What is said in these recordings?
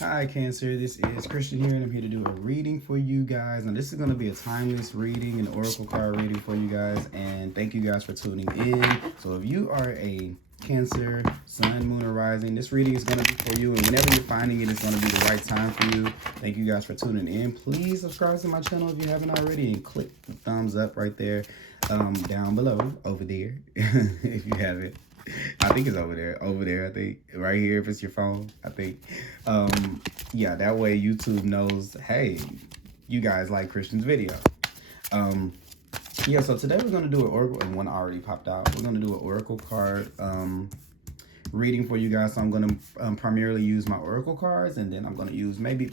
Hi Cancer, this is Christian here and I'm here to do a reading for you guys. Now this is going to be a timeless reading, an oracle card reading for you guys, and thank you guys for tuning in. So if you are a Cancer, Sun, Moon, or Rising, this reading is going to be for you, and whenever you're finding it, it's going to be the right time for you. Thank you guys for tuning in. Please subscribe to my channel if you haven't already and click the thumbs up right there down below over there if you haven't. I think it's over there, I think right here if it's your phone, I think. Yeah, that way YouTube knows, hey, you guys like Christian's video. Yeah, so today we're going to do an oracle, and one already popped out. We're going to do an oracle card reading for you guys. So I'm going to primarily use my oracle cards, and then I'm going to use maybe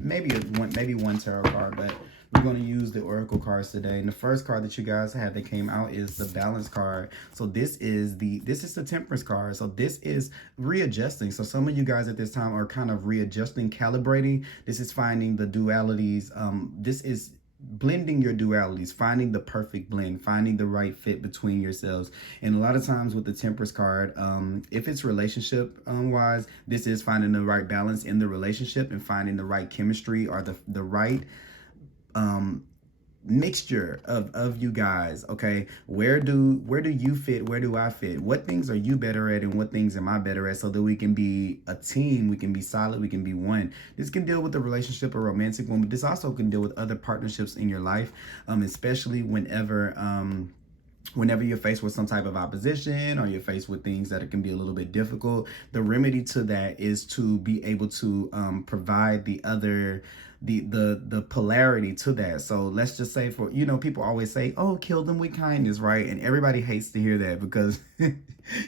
one tarot card, but we're going to use the oracle cards today. And the first card that you guys had that came out is the balance card. So this is the temperance card. So this is readjusting. So some of you guys at this time are kind of readjusting, calibrating. This is finding the dualities. This is blending your dualities, finding the perfect blend, finding the right fit between yourselves. And a lot of times with the temperance card, if it's relationship wise, this is finding the right balance in the relationship and finding the right chemistry or the right mixture of you guys. Okay, where do you fit, where do I fit, what things are you better at and what things am I better at, so that we can be a team, we can be solid, we can be one. This can deal with the relationship or romantic one, but this also can deal with other partnerships in your life, especially whenever you're faced with some type of opposition or you're faced with things that it can be a little bit difficult. The remedy to that is to be able to provide the other the polarity to that. So let's just say, for people always say, oh, kill them with kindness, right? And everybody hates to hear that, because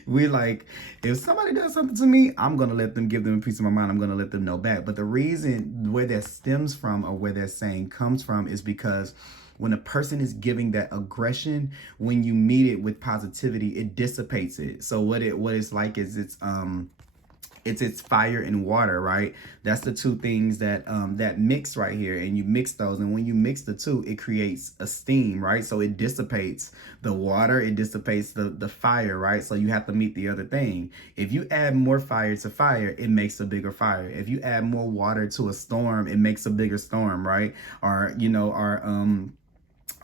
we're like, if somebody does something to me, I'm gonna let them, give them a piece of my mind, I'm gonna let them know back. But the reason where that stems from, or where that saying comes from, is because when a person is giving that aggression, when you meet it with positivity, it dissipates it. So what it's like is it's fire and water, right? That's the two things that that mix right here, and you mix those, and when you mix the two, it creates a steam, right? So it dissipates the water, it dissipates the fire, right? So you have to meet the other thing. If you add more fire to fire, it makes a bigger fire. If you add more water to a storm, it makes a bigger storm, right?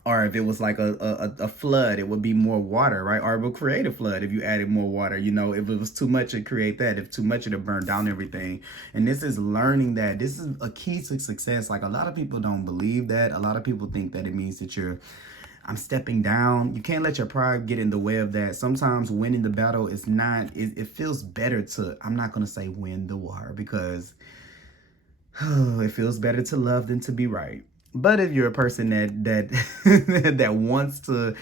Or if it was like a flood, it would be more water, right? Or it would create a flood if you added more water. If it was too much, it'd create that. If too much, it'd burn down everything. And this is learning that. This is a key to success. Like, a lot of people don't believe that. A lot of people think that it means that I'm stepping down. You can't let your pride get in the way of that. Sometimes winning the battle is not, it feels better to, I'm not going to say win the war, because it feels better to love than to be right. But if you're a person that that wants to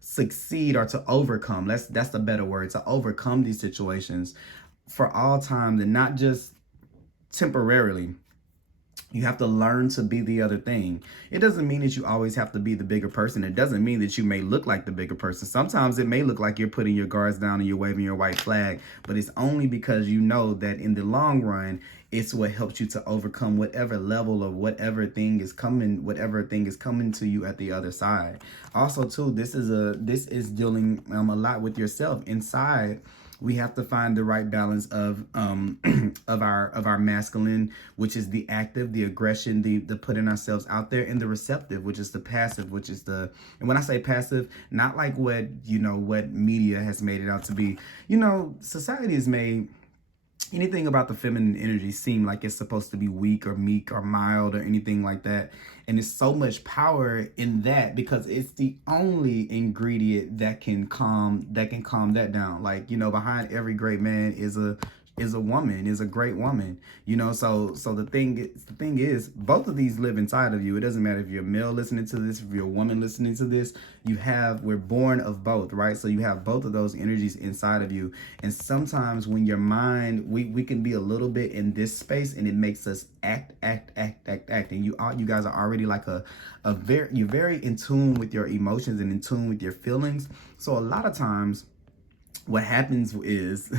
succeed, or to overcome, that's the better word, to overcome these situations for all time, and not just temporarily. You have to learn to be the other thing. It doesn't mean that you always have to be the bigger person. It doesn't mean that you may look like the bigger person. Sometimes it may look like you're putting your guards down and you're waving your white flag, but it's only because you know that in the long run, it's what helps you to overcome whatever level of whatever thing is coming to you at the other side. Also, too, this is dealing a lot with yourself inside. We have to find the right balance of of our masculine, which is the active, the aggression, the putting ourselves out there, and the receptive, which is the passive, which is and when I say passive, not like what media has made it out to be. Society has made anything about the feminine energy seem like it's supposed to be weak or meek or mild or anything like that. And there's so much power in that, because it's the only ingredient that can calm that down. Like, behind every great man is a woman, is a great woman. So the thing is, both of these live inside of you. It doesn't matter if you're a male listening to this, if you're a woman listening to this, we're born of both, right? So you have both of those energies inside of you. And sometimes when your mind, we can be a little bit in this space, and it makes us act. And you guys are already like you're very in tune with your emotions and in tune with your feelings. So a lot of times what happens is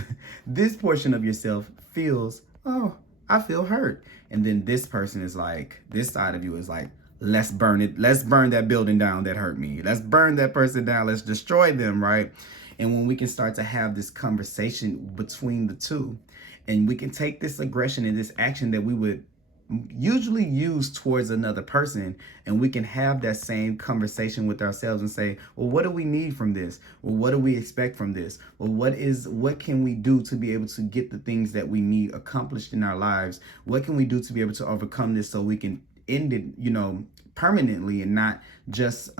this portion of yourself feels, oh, I feel hurt. And then this person is like, this side of you is like, let's burn it. Let's burn that building down that hurt me. Let's burn that person down. Let's destroy them, right? And when we can start to have this conversation between the two, and we can take this aggression and this action that we would usually use towards another person, and we can have that same conversation with ourselves and say, well, what do we need from this? Well, what do we expect from this? Well, what can we do to be able to get the things that we need accomplished in our lives? What can we do to be able to overcome this so we can end it, you know, permanently and not just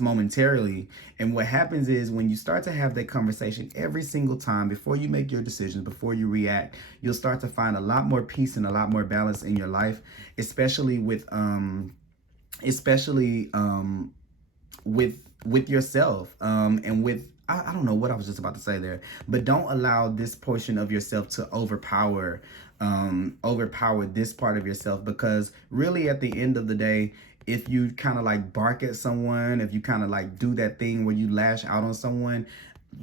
momentarily. And what happens is when you start to have that conversation every single time before you make your decisions, before you react, you'll start to find a lot more peace and a lot more balance in your life, especially with yourself, and with I don't know what I was just about to say there, but don't allow this portion of yourself to overpower this part of yourself, because really at the end of the day, if you kind of like bark at someone, if you kind of like do that thing where you lash out on someone,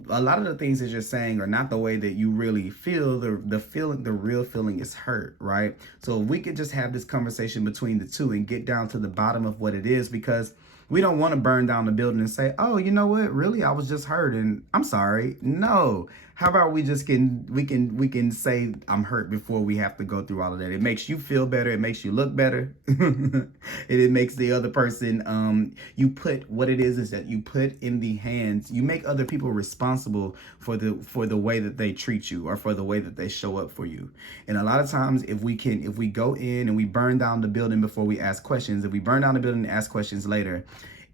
a lot of the things that you're saying are not the way that you really feel. The feeling, the real feeling is hurt, right? So if we could just have this conversation between the two and get down to the bottom of what it is, because we don't want to burn down the building and say, oh, you know what, really, I was just hurt and I'm sorry. No. How about we just we can say I'm hurt before we have to go through all of that. It makes you feel better. It makes you look better. And it makes the other person, you put, what it is that you put in the hands, you make other people responsible for the way that they treat you or for the way that they show up for you. And a lot of times if we go in and we burn down the building before we ask questions, if we burn down the building and ask questions later,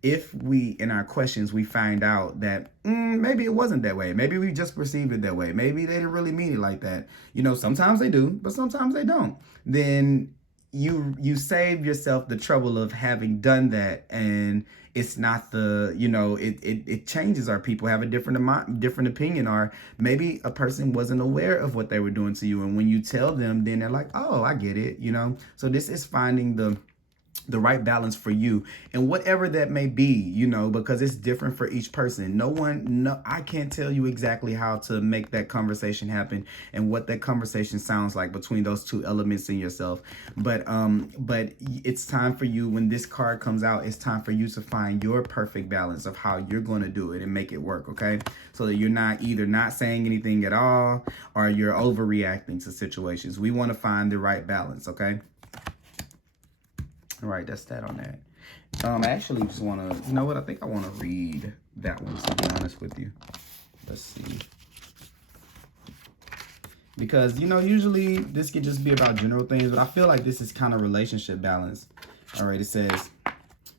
if we, in our questions, we find out that maybe it wasn't that way. Maybe we just perceived it that way. Maybe they didn't really mean it like that. You know, sometimes they do, but sometimes they don't. Then you save yourself the trouble of having done that, and it's not the, you know, it changes. Our people have a different opinion, or maybe a person wasn't aware of what they were doing to you, and when you tell them, then they're like, oh, I get it, you know. So this is finding the right balance for you, and whatever that may be, you know, because it's different for each person. I can't tell you exactly how to make that conversation happen and what that conversation sounds like between those two elements in yourself. But it's time for you, when this card comes out, it's time for you to find your perfect balance of how you're going to do it and make it work. Okay. So that you're not either not saying anything at all or you're overreacting to situations. We want to find the right balance. Okay. All right, that's that on that. I actually just want to, you know what? I think I want to read that one, to be honest with you. Let's see. Because, you know, usually this can just be about general things, but I feel like this is kind of relationship balance. All right, it says,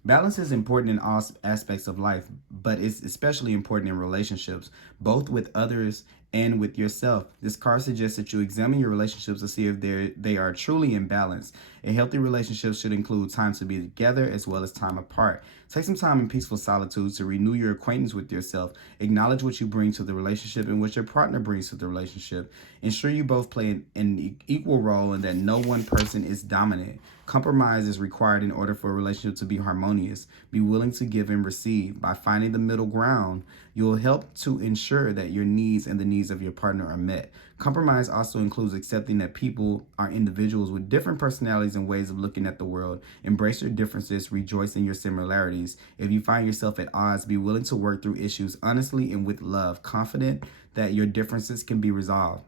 balance is important in all aspects of life, but it's especially important in relationships, both with others and with yourself. This card suggests that you examine your relationships to see if they are truly in balance. A healthy relationship should include time to be together as well as time apart. Take some time in peaceful solitude to renew your acquaintance with yourself. Acknowledge what you bring to the relationship and what your partner brings to the relationship. Ensure you both play an equal role and that no one person is dominant. Compromise is required in order for a relationship to be harmonious. Be willing to give and receive. By finding the middle ground, you'll help to ensure that your needs and the needs of your partner are met. Compromise also includes accepting that people are individuals with different personalities and ways of looking at the world. Embrace your differences, rejoice in your similarities. If you find yourself at odds, be willing to work through issues honestly and with love, confident that your differences can be resolved.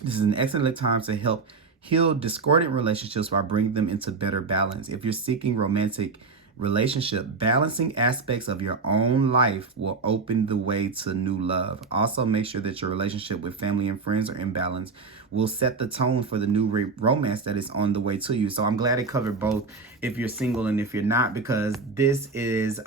This is an excellent time to help heal discordant relationships by bringing them into better balance. If you're seeking romantic relationship, balancing aspects of your own life will open the way to new love. Also, make sure that your relationship with family and friends are in balance. Will set the tone for the new romance that is on the way to you. So I'm glad it covered both if you're single and if you're not, because this is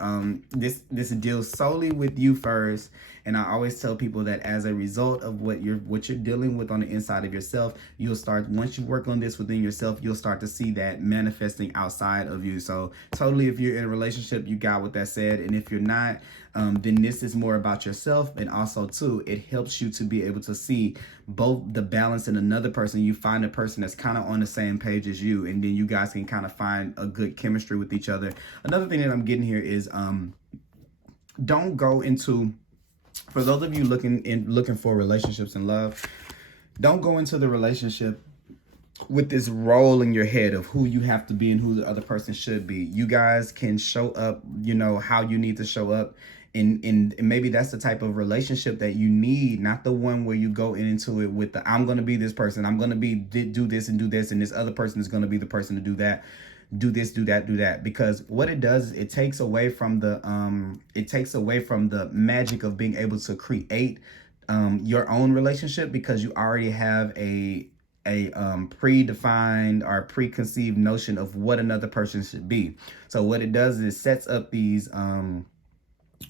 this deals solely with you first. And I always tell people that as a result of what you're dealing with on the inside of yourself, you'll start, once you work on this within yourself, you'll start to see that manifesting outside of you. So totally, if you're in a relationship, you got what that said. And if you're not, then this is more about yourself. And also too, it helps you to be able to see both the balance in another person. You find a person that's kind of on the same page as you, and then you guys can kind of find a good chemistry with each other. Another thing that I'm getting here is don't go into, for those of you looking for relationships and love, don't go into the relationship with this role in your head of who you have to be and who the other person should be. You guys can show up, you know, how you need to show up And maybe that's the type of relationship that you need, not the one where you go into it with the, I'm going to be this person, I'm going to be do this and do this, and this other person is going to be the person to do that, do this, do that, do that. Because what it does is it takes away from the magic of being able to create your own relationship, because you already have a predefined or preconceived notion of what another person should be. So what it does is it sets up these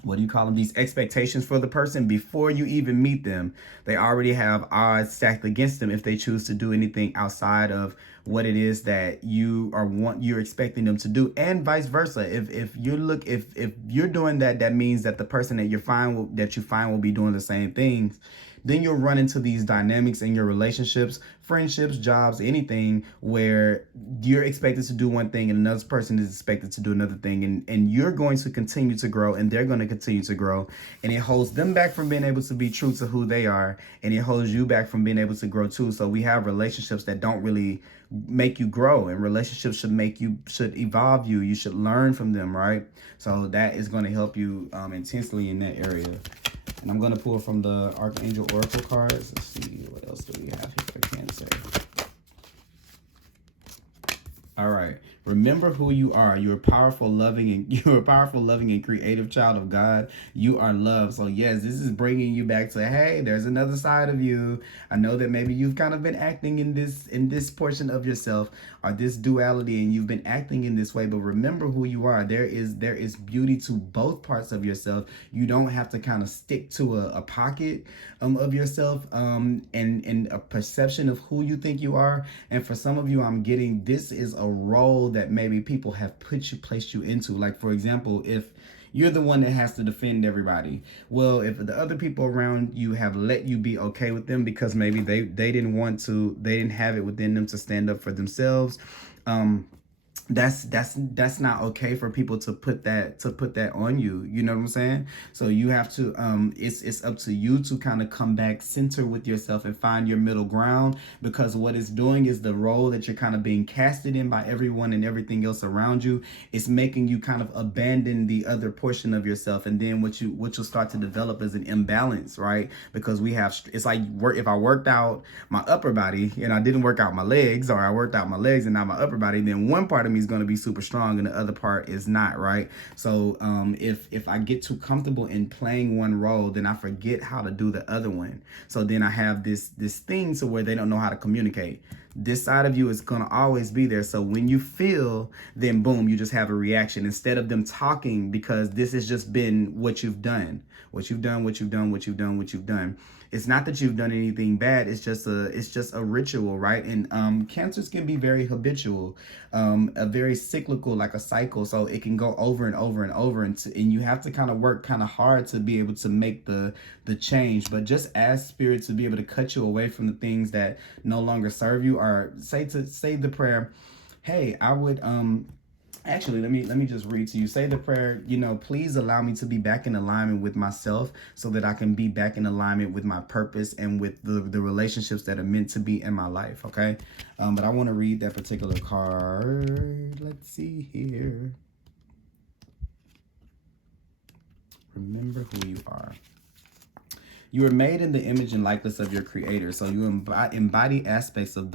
what do you call them, these expectations for the person before you even meet them. They already have odds stacked against them if they choose to do anything outside of what it is that you're expecting them to do, and vice versa. If you're doing that, that means that the person that you find will be doing the same things. Then you'll run into these dynamics in your relationships, friendships, jobs, anything, where you're expected to do one thing and another person is expected to do another thing. And you're going to continue to grow and they're going to continue to grow. And it holds them back from being able to be true to who they are. And it holds you back from being able to grow too. So we have relationships that don't really make you grow, and relationships should evolve you. You should learn from them, right? So that is going to help you intensely in that area. And I'm going to pull from the Archangel Oracle cards. Let's see, what else do we have here for Cancer? All right. Remember who you are. You're a powerful, loving, and creative child of God. You are loved. So yes, this is bringing you back to, hey, there's another side of you. I know that maybe you've kind of been acting in this portion of yourself, or this duality, and you've been acting in this way, but remember who you are. There is beauty to both parts of yourself. You don't have to kind of stick to a pocket of yourself and a perception of who you think you are. And for some of you, I'm getting, this is a role that maybe people have placed you into. Like, for example, if you're the one that has to defend everybody, well, if the other people around you have let you be okay with them because maybe they didn't have it within them to stand up for themselves, that's not okay for people to put that on you. You know what I'm saying? So you have to it's up to you to kind of come back center with yourself and find your middle ground, because what it's doing is the role that you're kind of being casted in by everyone and everything else around you. It's making you kind of abandon the other portion of yourself, and then what you'll start to develop is an imbalance, right? Because it's like if I worked out my upper body and I didn't work out my legs, or I worked out my legs and not my upper body, then one part of me is going to be super strong and the other part is not, right? So if I get too comfortable in playing one role, then I forget how to do the other one. So then I have this thing to where they don't know how to communicate. This side of you is going to always be there. So when you feel, then boom, you just have a reaction instead of them talking, because this has just been what you've done. It's not that you've done anything bad. It's just a ritual, right? And cancers can be very habitual, a very cyclical, like a cycle. So it can go over and over and over, and you have to kind of work kind of hard to be able to make the change. But just ask Spirit to be able to cut you away from the things that no longer serve you, or say the prayer, hey, I would actually, let me just read to you. Say the prayer, please allow me to be back in alignment with myself so that I can be back in alignment with my purpose and with the relationships that are meant to be in my life, okay? But I want to read that particular card. Let's see here. Remember who you are. You are made in the image and likeness of your Creator, so you embody aspects of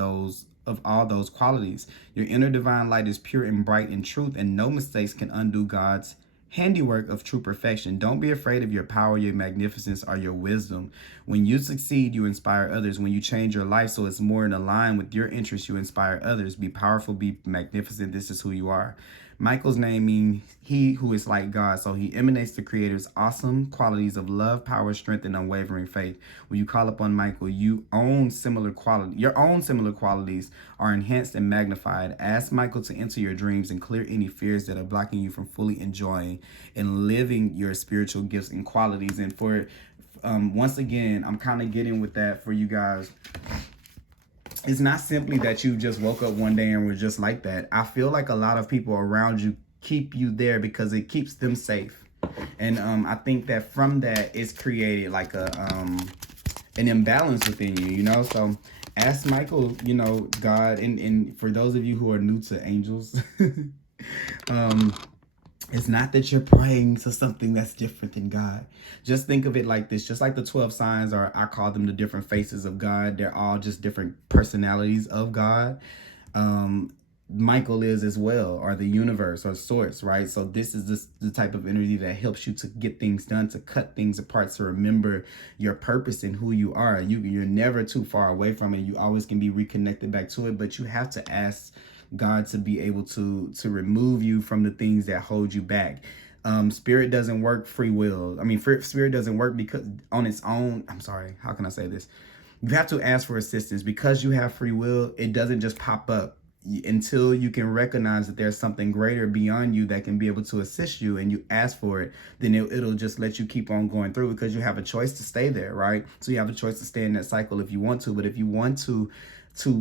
all those qualities. Your inner divine light is pure and bright in truth, and no mistakes can undo God's handiwork of true perfection. Don't be afraid of your power, your magnificence, or your wisdom. When you succeed, you inspire others. When you change your life so it's more in line with your interests, you inspire others. Be powerful, be magnificent. This is who you are. Michael's name means he who is like God. So he emanates the Creator's awesome qualities of love, power, strength, and unwavering faith. When you call upon Michael, your own similar qualities are enhanced and magnified. Ask Michael to enter your dreams and clear any fears that are blocking you from fully enjoying and living your spiritual gifts and qualities. And for once again, I'm kind of getting with that for you guys. It's not simply that you just woke up one day and were just like that. I feel like a lot of people around you keep you there because it keeps them safe. And I think that from that, it's created like an imbalance within you, So ask Michael, God, and for those of you who are new to angels, It's not that you're praying to something that's different than God. Just think of it like this. Just like the 12 signs are, I call them the different faces of God. They're all just different personalities of God. Michael is as well, or the universe or source, right? So this is the type of energy that helps you to get things done, to cut things apart, to remember your purpose and who you are. You're never too far away from it. You always can be reconnected back to it, but you have to ask God to be able to remove you from the things that hold you back. Spirit doesn't work free will. I mean, spirit doesn't work because on its own. I'm sorry. How can I say this? You have to ask for assistance because you have free will. It doesn't just pop up until you can recognize that there's something greater beyond you that can be able to assist you, and you ask for it. Then it'll just let you keep on going through, because you have a choice to stay there, right? So you have a choice to stay in that cycle if you want to. But if you want to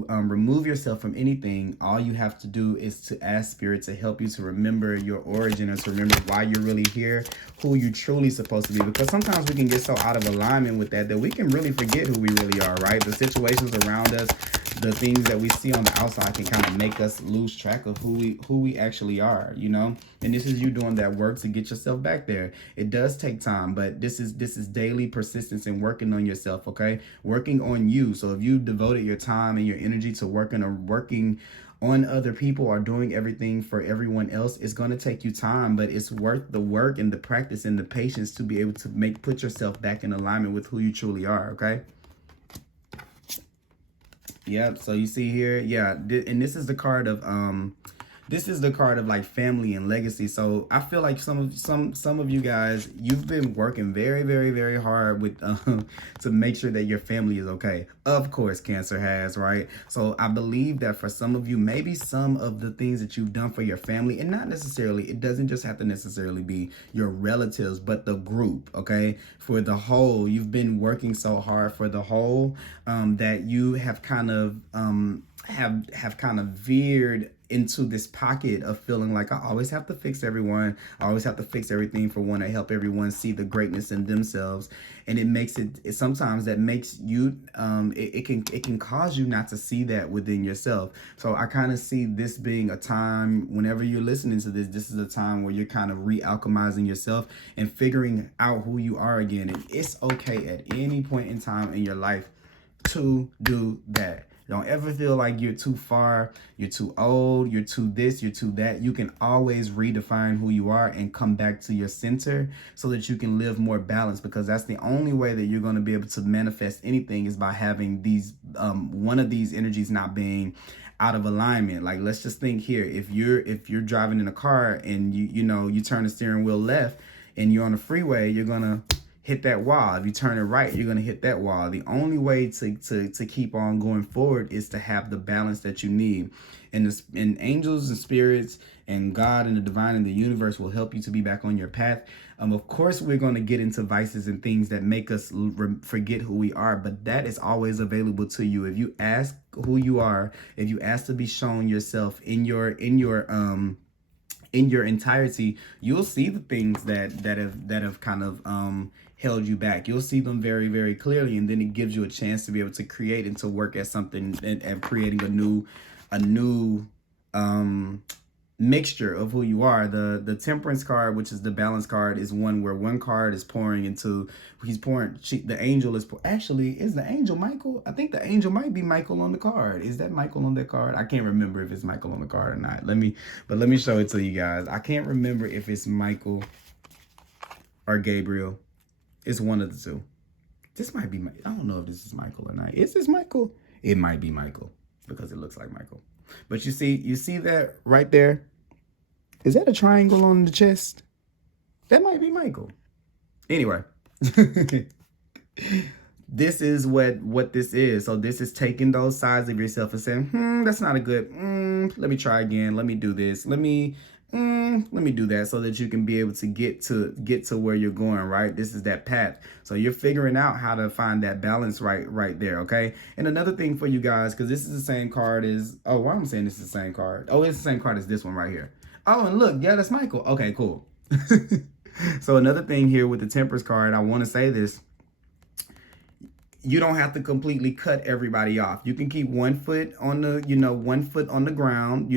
remove yourself from anything, all you have to do is to ask spirit to help you to remember your origin, or to remember why you're really here, who you're truly supposed to be. Because sometimes we can get so out of alignment with that we can really forget who we really are, right? The situations around us, the things that we see on the outside can kind of make us lose track of who we actually are, you know? And this is you doing that work to get yourself back there. It does take time, but this is daily persistence and working on yourself, okay? Working on you. So if you devoted your time and your energy to working on other people or doing everything for everyone else, it's going to take you time, but it's worth the work and the practice and the patience to be able to put yourself back in alignment with who you truly are, okay? Yep. So you see here, yeah, and this is the card of like family and legacy. So I feel like some of you guys, you've been working very, very, very hard with to make sure that your family is okay. Of course, Cancer has, right? So I believe that for some of you, maybe some of the things that you've done for your family, and not necessarily, it doesn't just have to necessarily be your relatives, but the group, okay? For the whole, you've been working so hard for the whole that you have kind of have kind of veered into this pocket of feeling like I always have to fix everyone. I always have to fix everything for one, to help everyone see the greatness in themselves. And it makes it sometimes that makes you it can cause you not to see that within yourself. So I kind of see this being a time, whenever you're listening to this is a time where you're kind of re-alchemizing yourself and figuring out who you are again. And it's okay at any point in time in your life to do that. Don't ever feel like you're too far, you're too old, you're too this, you're too that. You can always redefine who you are and come back to your center so that you can live more balanced, because that's the only way that you're going to be able to manifest anything, is by having these one of these energies not being out of alignment. Like, let's just think here, if you're driving in a car and you turn the steering wheel left and you're on the freeway, you're going to hit that wall. If you turn it right, you're going to hit that wall. The only way to keep on going forward is to have the balance that you need. And angels and spirits and God and the divine and the universe will help you to be back on your path. Of course, we're going to get into vices and things that make us forget who we are, but that is always available to you. If you ask who you are, if you ask to be shown yourself in your entirety, you'll see the things that have kind of held you back. You'll see them very, very clearly, and then it gives you a chance to be able to create and to work at something and creating a new mixture of who you are. The Temperance card, which is the balance card, is one where one card is pouring into, the angel is actually, is the angel Michael? I think the angel might be Michael on the card. Is that Michael on that card? I can't remember if it's Michael on the card or not. Let me show it to you guys. I can't remember if it's Michael or Gabriel. It's one of the two. This might be, I don't know if this is Michael or not. Is this Michael? It might be Michael because it looks like Michael. But you see that right there? Is that a triangle on the chest? That might be Michael. Anyway, this is what this is. So this is taking those sides of yourself and saying, that's not a good, let me try again. Let me do this. Let me do that, so that you can be able to get to where you're going, right? This is that path. So you're figuring out how to find that balance right there, okay? And another thing for you guys, because this is the same card as, why am I saying this is the same card? Oh, it's the same card as this one right here. Oh, and look, yeah, that's Michael. Okay, cool. So another thing here with the Temperance card, I want to say this. you don't have to completely cut everybody off. You can keep 1 foot on the, 1 foot on the ground,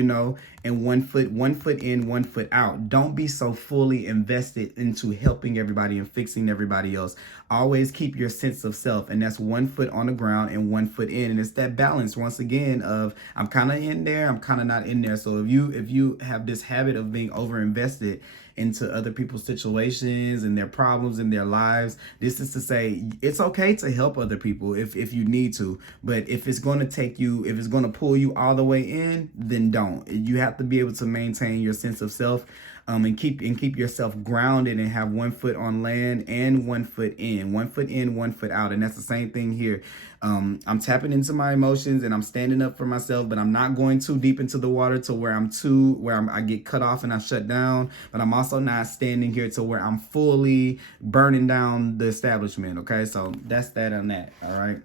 and 1 foot in, 1 foot out. Don't be so fully invested into helping everybody and fixing everybody else. Always keep your sense of self, and that's 1 foot on the ground and 1 foot in. And it's that balance once again of I'm kind of in there, I'm kind of not in there. So if you have this habit of being over invested into other people's situations and their problems in their lives, this is to say it's okay to help other people if you need to, but if it's going to take you, if it's going to pull you all the way in, then don't. You have to be able to maintain your sense of self, and keep yourself grounded and have 1 foot on land and 1 foot in, 1 foot in, 1 foot out. And that's the same thing here. I'm tapping into my emotions and I'm standing up for myself, but I'm not going too deep into the water to where I get cut off and I shut down. But I'm also not standing here to where I'm fully burning down the establishment. Okay, so that's that on that. All right.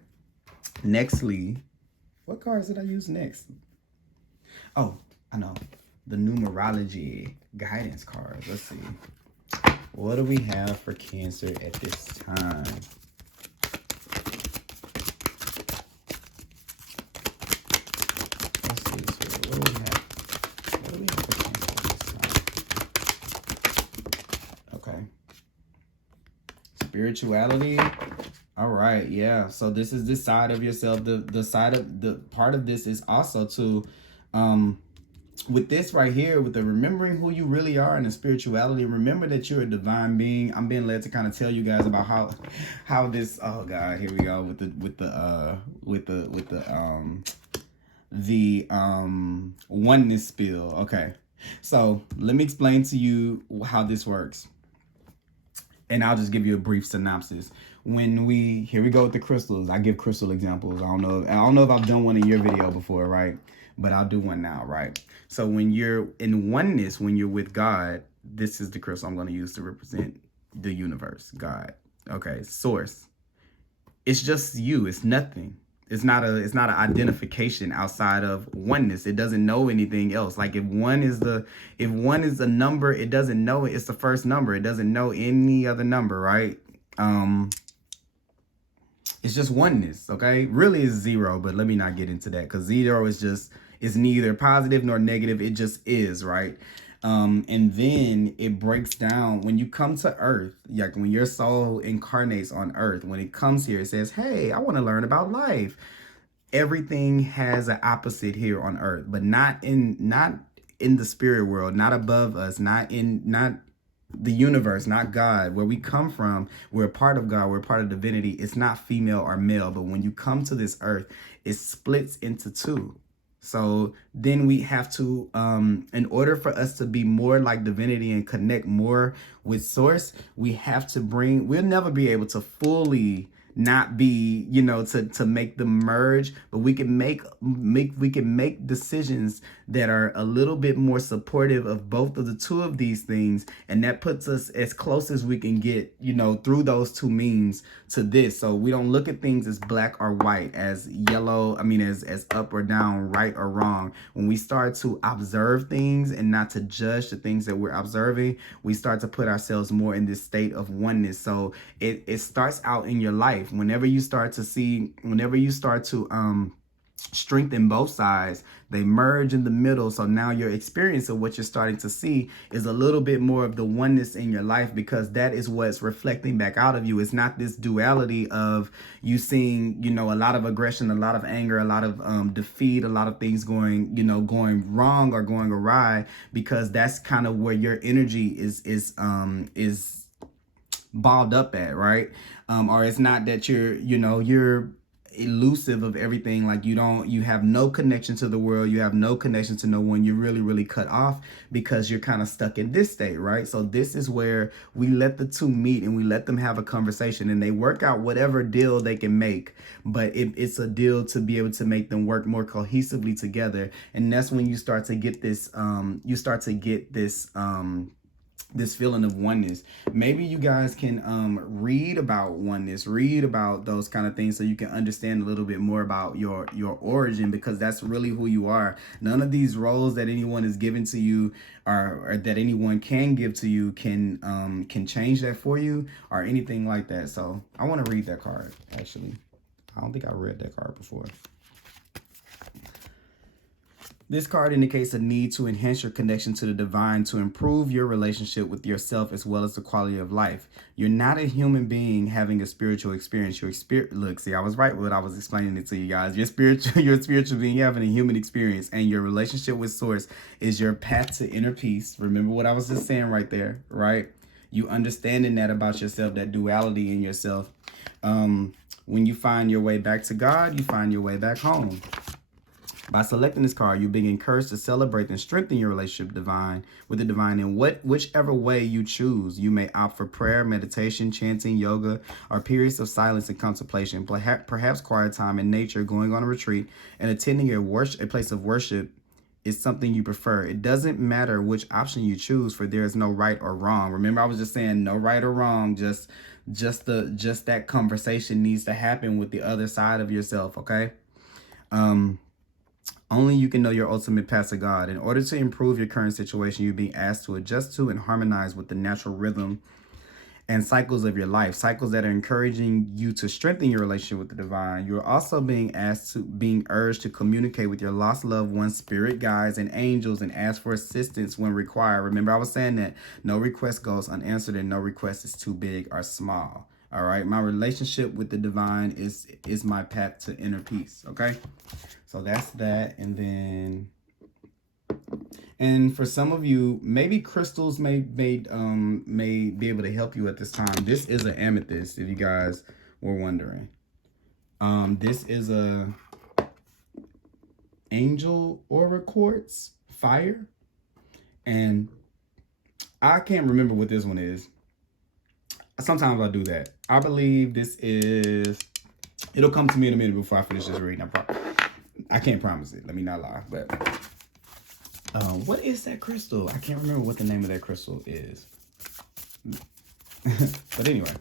Nextly, what cards did I use next? Oh, I know. The Numerology guidance cards. Let's see. What do we have for Cancer at this time? Let's see. So what do we have? What do we have for Cancer at this time? Okay. Spirituality. All right. Yeah. So this is this side of yourself. The side of the part of this is also to with this right here, with the remembering who you really are and the spirituality, remember that you're a divine being. I'm being led to kind of tell you guys about how this, oh God, here we go with the oneness spill. Okay. So let me explain to you how this works. And I'll just give you a brief synopsis. Here we go with the crystals. I give crystal examples. I don't know if I've done one in your video before, right? But I'll do one now, right? So when you're in oneness, when you're with God, this is the crystal I'm going to use to represent the universe, God. Okay, source. It's just you. It's nothing. It's not an identification outside of oneness. It doesn't know anything else. Like if one is a number, it doesn't know it. It's the first number. It doesn't know any other number, right? It's just oneness, okay? Really is zero, but let me not get into that because zero is neither positive nor negative. It just is, right? And then it breaks down when you come to earth, like when your soul incarnates on earth, when it comes here, it says, hey, I want to learn about life. Everything has an opposite here on earth, but not in the spirit world, not above us, not the universe, not God. Where we come from, we're a part of God, we're a part of divinity. It's not female or male, but when you come to this earth, it splits into two. So then we have to, in order for us to be more like divinity and connect more with source, we'll never be able to fully not be, to make them merge, but we can make decisions that are a little bit more supportive of both of the two of these things, and that puts us as close as we can get, through those two means to this. So we don't look at things as black or white, as yellow, as up or down, right or wrong. When we start to observe things and not to judge the things that we're observing, we start to put ourselves more in this state of oneness. So it starts out in your life. Whenever you start to strengthen both sides, they merge in the middle. So now your experience of what you're starting to see is a little bit more of the oneness in your life, because that is what's reflecting back out of you. It's not this duality of you seeing, a lot of aggression, a lot of anger, a lot of defeat, a lot of things going wrong or going awry, because that's kind of where your energy is balled up at, right? Or it's not that you're elusive of everything, like you have no connection to the world, you have no connection to no one, you're really cut off because you're kind of stuck in this state, right? So this is where we let the two meet and we let them have a conversation and they work out whatever deal they can make, but it's a deal to be able to make them work more cohesively together. And that's when you start to get this this feeling of oneness. Maybe you guys can read about oneness, read about those kind of things, so you can understand a little bit more about your origin, because that's really who you are. None of these roles that anyone is giving to you or that anyone can give to you can change that for you or anything like that. So I want to read that card actually. I don't think I read that card before. This card indicates a need to enhance your connection to the divine to improve your relationship with yourself as well as the quality of life. You're not a human being having a spiritual experience. Your spirit, look, see, I was right when I was explaining it to you guys. You're a spiritual being having a human experience, and your relationship with Source is your path to inner peace. Remember what I was just saying right there, right? You understanding that about yourself, that duality in yourself. When you find your way back to God, you find your way back home. By selecting this card, you're being encouraged to celebrate and strengthen your relationship with the divine in whichever way you choose. You may opt for prayer, meditation, chanting, yoga, or periods of silence and contemplation. Perhaps quiet time in nature, going on a retreat, and attending a place of worship is something you prefer. It doesn't matter which option you choose, for there is no right or wrong. Remember, I was just saying no right or wrong. Just that conversation needs to happen with the other side of yourself. Okay. Only you can know your ultimate path to God. In order to improve your current situation, you're being asked to adjust to and harmonize with the natural rhythm and cycles of your life, cycles that are encouraging you to strengthen your relationship with the divine. You're also being urged to communicate with your lost loved ones, spirit guides, and angels, and ask for assistance when required. Remember, I was saying that no request goes unanswered and no request is too big or small. All right, my relationship with the divine is my path to inner peace. Okay, so that's that. And for some of you, maybe crystals may be able to help you at this time. This is an amethyst, if you guys were wondering. This is a angel aura quartz fire, and I can't remember what this one is. Sometimes I do that. I believe this is, it'll come to me in a minute before I finish this reading. I can't promise it. Let me not lie. But what is that crystal? I can't remember what the name of that crystal is. But anyway,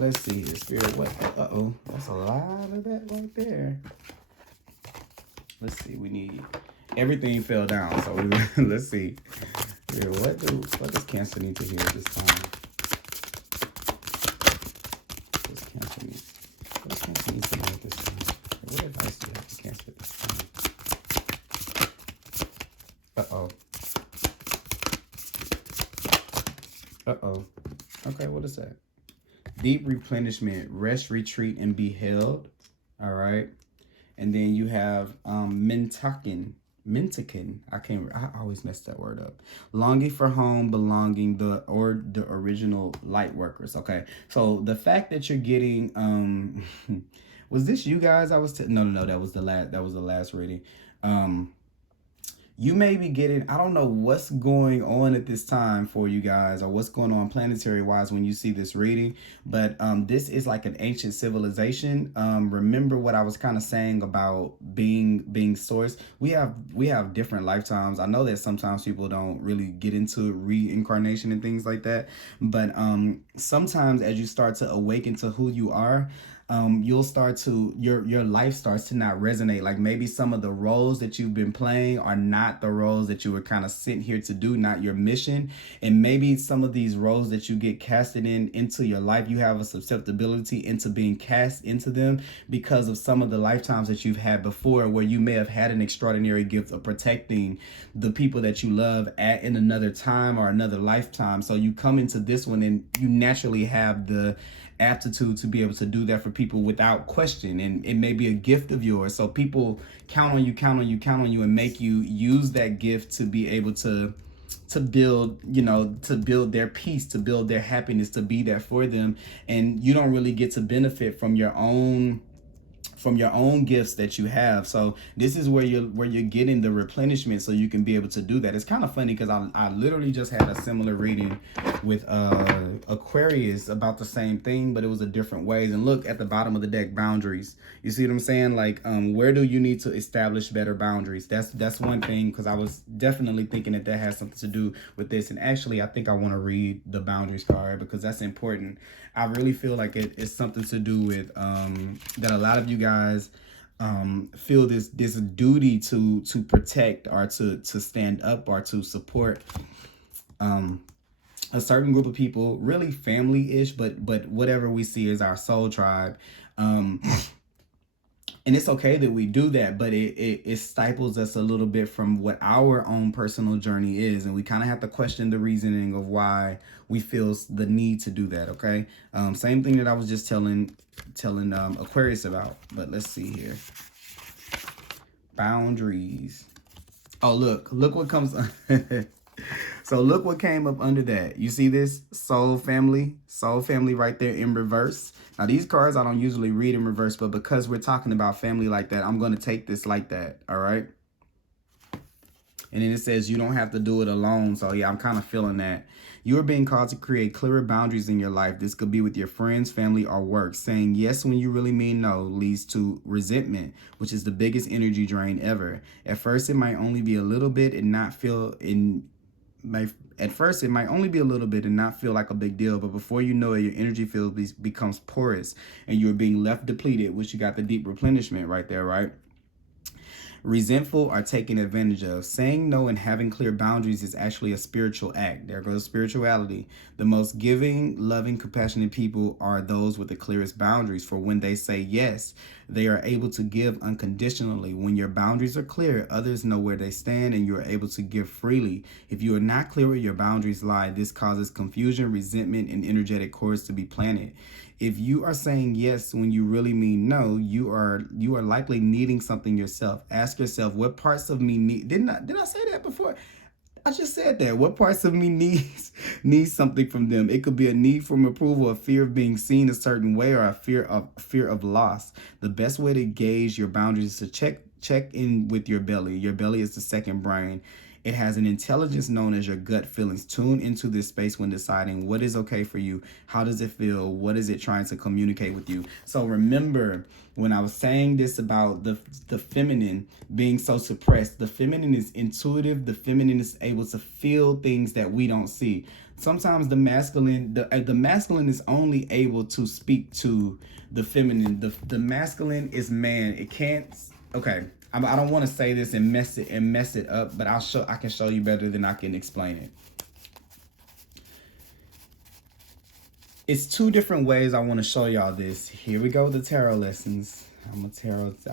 let's see here. Spirit, what? Uh-oh. That's a lot of that right there. Let's see. We need, everything fell down. So let's see. Here, what does Cancer need to hear this time? What Cancer needs to know this time? What advice do you have for Cancer this time? Uh-oh. Uh-oh. Okay, what is that? Deep replenishment, rest, retreat, and be held. All right. And then you have Mentakin. I always mess that word up. Longing for home, belonging, the original light workers. Okay, so the fact that you're getting was this you guys? No, that was the last reading. You may be getting, I don't know what's going on at this time for you guys, or what's going on planetary wise when you see this reading, but this is like an ancient civilization. Remember what I was kind of saying about being source. We have different lifetimes. I know that sometimes people don't really get into reincarnation and things like that, but sometimes as you start to awaken to who you are, you'll start to, your life starts to not resonate. Like maybe some of the roles that you've been playing are not the roles that you were kind of sent here to do, not your mission. And maybe some of these roles that you get casted into your life, you have a susceptibility into being cast into them because of some of the lifetimes that you've had before, where you may have had an extraordinary gift of protecting the people that you love in another time or another lifetime. So you come into this one and you naturally have the aptitude to be able to do that for people without question, and it may be a gift of yours, so people count on you and make you use that gift to be able to build, to build their peace, to build their happiness, to be there for them, and you don't really get to benefit from your own gifts that you have. So this is where you're getting the replenishment, so you can be able to do that. It's kind of funny because I literally just had a similar reading with Aquarius about the same thing, but it was a different ways. And look at the bottom of the deck, boundaries. You see what I'm saying? Like where do you need to establish better boundaries? That's one thing, because I was definitely thinking that has something to do with this. And actually I think I want to read the boundaries card because that's important. I really feel like it's something to do with that a lot of you guys feel this duty to protect or to stand up or to support a certain group of people, really family-ish, but whatever we see as our soul tribe. And it's okay that we do that, but it stifles us a little bit from what our own personal journey is, and we kind of have to question the reasoning of why we feel the need to do that. Okay, same thing that I was just telling Aquarius about. But let's see here. Boundaries. Oh, look what comes. So look what came up under that. You see this? Soul family right there in reverse. Now these cards I don't usually read in reverse, but because we're talking about family like that, I'm going to take this like that. All right. And then it says you don't have to do it alone. So yeah, I'm kind of feeling that. You are being called to create clearer boundaries in your life. This could be with your friends, family, or work. Saying yes when you really mean no leads to resentment, which is the biggest energy drain ever. At first, it might only be a little bit and not feel at first it might only be a little bit and not feel like a big deal, but before you know it, your energy field becomes porous and you're being left depleted, which you got the deep replenishment right there, right? Resentful or taken advantage of. Saying no and having clear boundaries is actually a spiritual act. There goes spirituality. The most giving, loving, compassionate people are those with the clearest boundaries. For when they say yes, they are able to give unconditionally. When your boundaries are clear, others know where they stand and you are able to give freely. If you are not clear where your boundaries lie, this causes confusion, resentment, and energetic cords to be planted. If you are saying yes when you really mean no, you are likely needing something yourself. Ask yourself, what parts of me need? Did I say that before? I just said that. What parts of me needs something from them? It could be a need for approval, a fear of being seen a certain way, or a fear of loss. The best way to gauge your boundaries is to check in with your belly. Your belly is the second brain. It has an intelligence known as your gut feelings. Tune into this space when deciding what is okay for you. How does it feel? What is it trying to communicate with you? So remember, when I was saying this about the feminine being so suppressed, the feminine is intuitive. The feminine is able to feel things that we don't see. Sometimes the masculine is only able to speak to the feminine. The masculine is man. It can't. Okay, I don't want to say this and mess it up, but I can show you better than I can explain it. It's two different ways I want to show y'all this. Here we go with the tarot lessons. I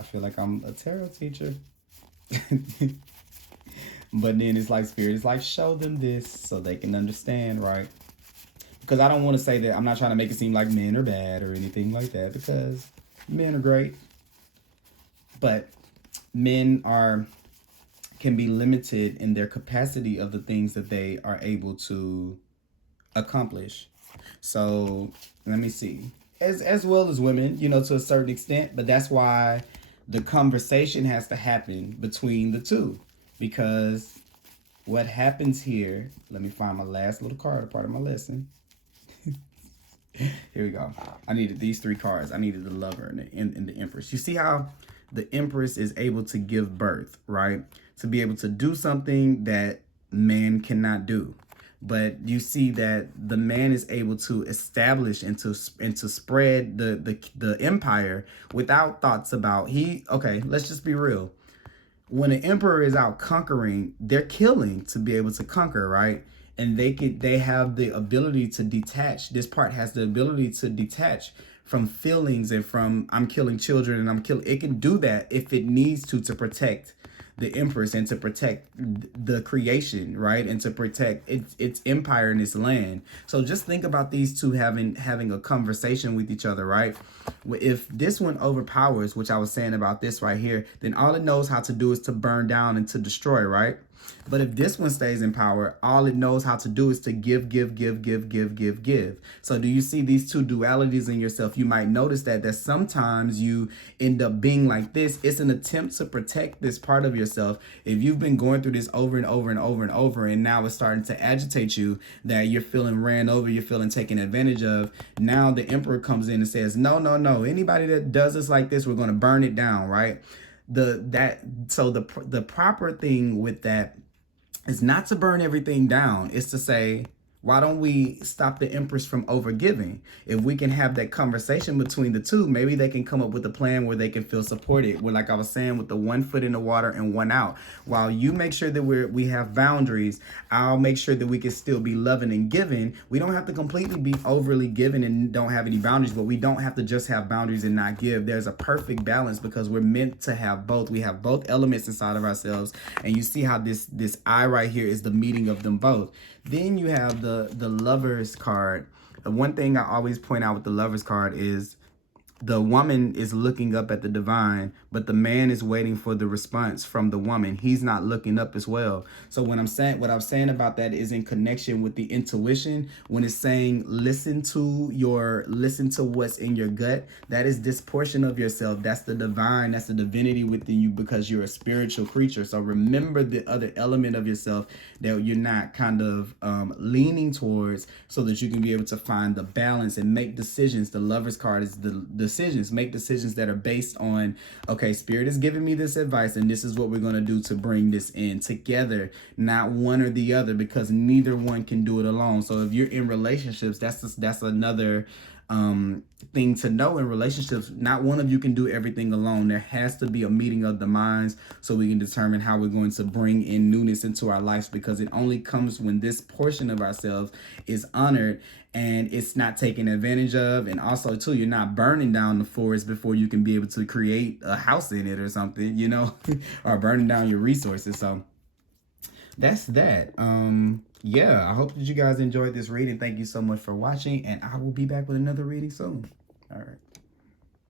feel like I'm a tarot teacher. But then it's like spirit is like, show them this so they can understand, right? Because I don't want to say that, I'm not trying to make it seem like men are bad or anything like that, because men are great. But men can be limited in their capacity of the things that they are able to accomplish. So let me see. As well as women, to a certain extent, but that's why the conversation has to happen between the two. Because what happens here, let me find my last little card, a part of my lesson. Here we go. I needed these three cards. I needed the Lover and the Empress. You see how the Empress is able to give birth, right? To be able to do something that man cannot do. But you see that the man is able to establish and to spread the empire without thoughts about okay, let's just be real. When an emperor is out conquering, they're killing to be able to conquer, right? And they have the ability to detach. This part has the ability to detach from feelings and from I'm killing children and it can do that if it needs to protect the Empress and to protect the creation, right? And to protect its empire and its land. So just think about these two having a conversation with each other, right? If this one overpowers, which I was saying about this right here, then all it knows how to do is to burn down and to destroy, right? But if this one stays in power, all it knows how to do is to give. So do you see these two dualities in yourself? You might notice that sometimes you end up being like this. It's an attempt to protect this part of yourself. If you've been going through this over and over and over and over, and now it's starting to agitate you, that you're feeling ran over, you're feeling taken advantage of, now the Emperor comes in and says, no. Anybody that does this like this, we're going to burn it down, right? The proper thing with that is not to burn everything down. It's to say, Why don't we stop the Empress from overgiving? If we can have that conversation between the two, maybe they can come up with a plan where they can feel supported. Where, like I was saying, with the 1 foot in the water and 1 out. While you make sure that we have boundaries, I'll make sure that we can still be loving and giving. We don't have to completely be overly giving and don't have any boundaries, but we don't have to just have boundaries and not give. There's a perfect balance because we're meant to have both. We have both elements inside of ourselves, and you see how this eye right here is the meeting of them both. Then you have the Lovers card. The one thing I always point out with the Lovers card is the woman is looking up at the divine, but the man is waiting for the response from the woman. He's not looking up as well. So what I'm saying about that is in connection with the intuition. When it's saying listen to what's in your gut, that is this portion of yourself. That's the divine, that's the divinity within you, because you're a spiritual creature. So remember the other element of yourself that you're not kind of leaning towards, so that you can be able to find the balance and make decisions. The Lovers card is the decisions. Make decisions that are based on, okay, Spirit is giving me this advice and this is what we're going to do to bring this in together, not one or the other, because neither one can do it alone. So if you're in relationships, that's another thing to know in relationships. Not one of you can do everything alone. There has to be a meeting of the minds so we can determine how we're going to bring in newness into our lives, because it only comes when this portion of ourselves is honored and it's not taken advantage of. And also too, you're not burning down the forest before you can be able to create a house in it or something, you know, or burning down your resources. So that's that. Yeah, I hope that you guys enjoyed this reading. Thank you so much for watching, and I will be back with another reading soon. All right.